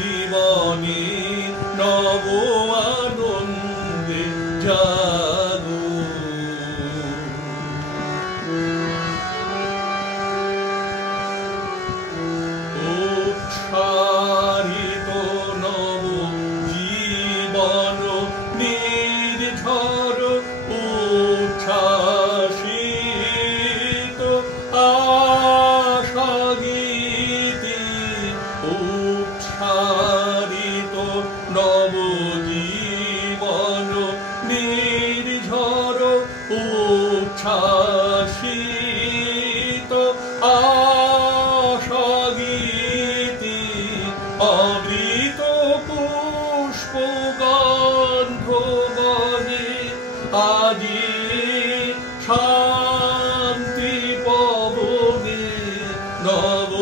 জীবনে নব আনন্দে জাগো। উৎসারিত নব জীবন নির্ঝর উচ্ছ্বাসিত আশা গীতি। উৎসারিত নব জীবন নির্ঝর উচ্ছ্বাসিত আশা গীতি। অমৃত পুষ্প গন্ধ বহে আজি শান্তি পবনে নব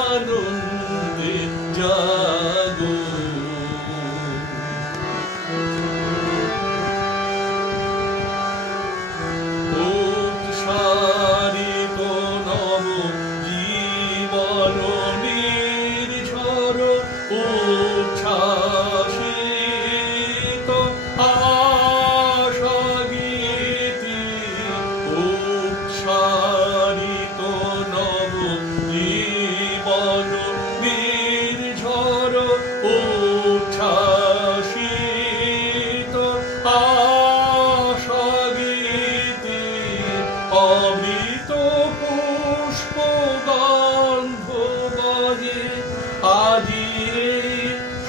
আনন্দে জাগো। উৎসারিত নব জীবন নির্ঝর উচ্ছ্বাসিত আশা গীতি। উৎসারিত নব জীবন নির্ঝর উচ্ছ্বাসিত আশা গীতি। অমৃত পুষ্প গন্ধ বহে আজি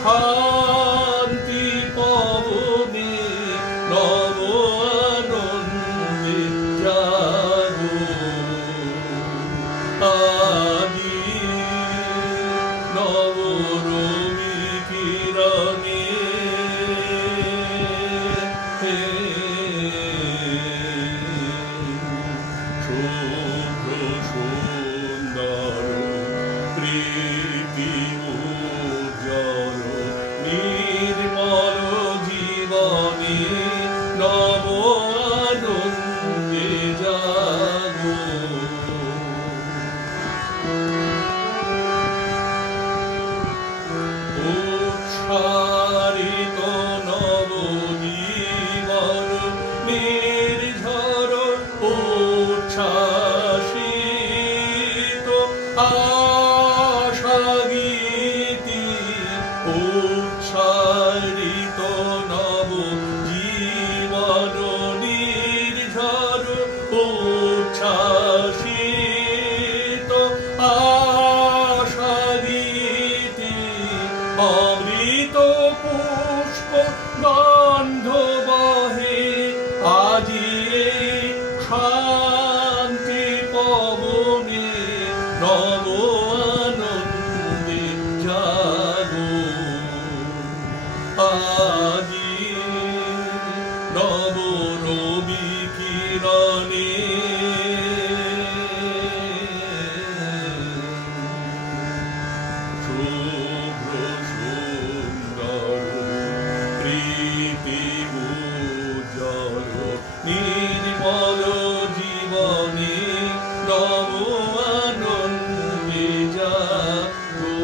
শান্তি পবনে নব আনন্দে জাগো। আজি নব রবি কিরণে শুভ্র সুন্দর প্রীতি উজ্জ্বল নির্মল জীবনে নব আনন্দে জাগো। উৎসারিত নব জীবন নির্ঝর উচ্ছ্বাসিত আশা গীতি। উৎসারিত নব জীবন নির্ঝর উচ্ছ্বাসিত আশা গীতি। অমৃত পুষ্প গন্ধ বহে আজি শান্তি পবনে নব আনন্দে জাগো। আজি নব রবি কিরণে শুভ্র সুন্দর প্রীতি উজ্জ্বল নির্মল জীবনে নব আনন্দে জাগো।